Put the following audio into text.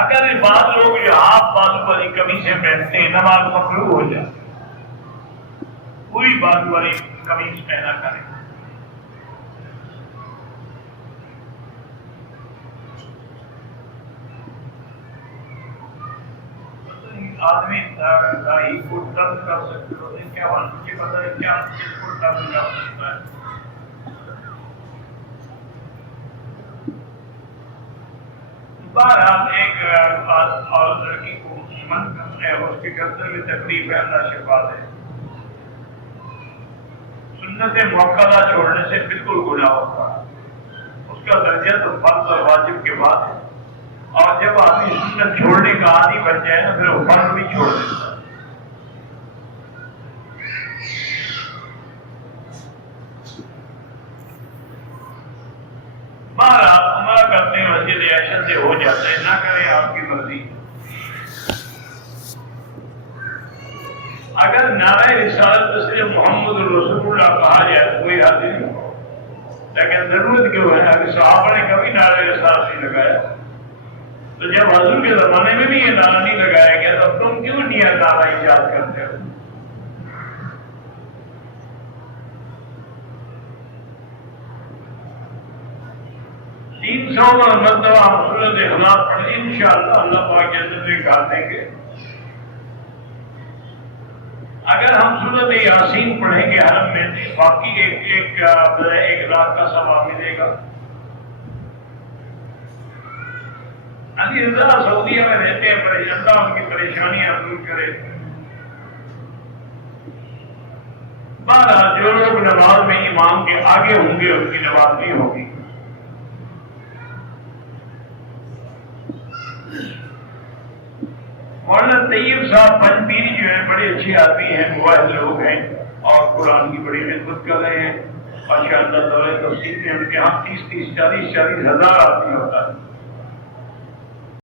اگر بعض لوگ جو ہاتھ بازو والی قمیصیں پہنتے ہیں نماز مکروہ ہو جائے، پوری بازو والی قمیص پہنا کریں۔ آدمی دائی کو درد کر سکتے ہو، کیا مجھے پتا ہے کیا کس کو درد کر سکتا ہے۔ بہرحال ایک عورت لڑکی کو من کرتے ہیں، اس کے گردے میں تکلیف ہے، اللہ شفا دے۔ سنت موقعہ چھوڑنے سے بالکل گناہ ہوتا ہے، اس کا درجہ تو فرض اور واجب کے بعد ہے، اور جب آدمی سنت چھوڑنے کا عادی بن جائے نا پھر وہ فرض بھی چھوڑ دیتا ہے۔ بہرحال عمرہ کرتے ہیں مسجد عائشہ سے ہو جاتا ہے، نہ کریں آپ کی مرضی۔ اگر نعرہ رسالت صرف محمد رسول اللہ کہا جائے تو کوئی حاضر نہیں ہو، لیکن ضرورت کیوں ہے؟ اگر صحابہ نے کبھی نعرہ رسالت نہیں لگایا تو جب حضور کے زمانے میں بھی یہ نعرہ نہیں لگایا گیا تو تم کیوں نہیں یہ نعرہ ایجاد کرتے ہو؟ 300 مرتبہ ہم سورۃ اخلاص پڑھیں، انشاءاللہ اللہ پاک جنت میں ڈال دیں گے۔ اگر ہم سورۃ یاسین پڑھیں گے حرم میں تو باقی ایک لاکھ کا ثواب ملے گا۔ علی رضا سعودیہ میں رہتے ہیں، اللہ ان کی پریشانیاں دور کرے۔ بہرحال جو لوگ نماز میں امام کے آگے ہوں گے ان کی نماز نہیں ہوگی۔ مولانا طیب صاحب پنجپیری جو ہیں بڑے اچھے آدمی ہیں، مواحد لوگ ہیں اور قرآن کی بڑی خدمت کر رہے ہیں، ماشاء اللہ تفسیر میں ان کے یہاں 30-40 ہزار آدمی ہوتا ہے۔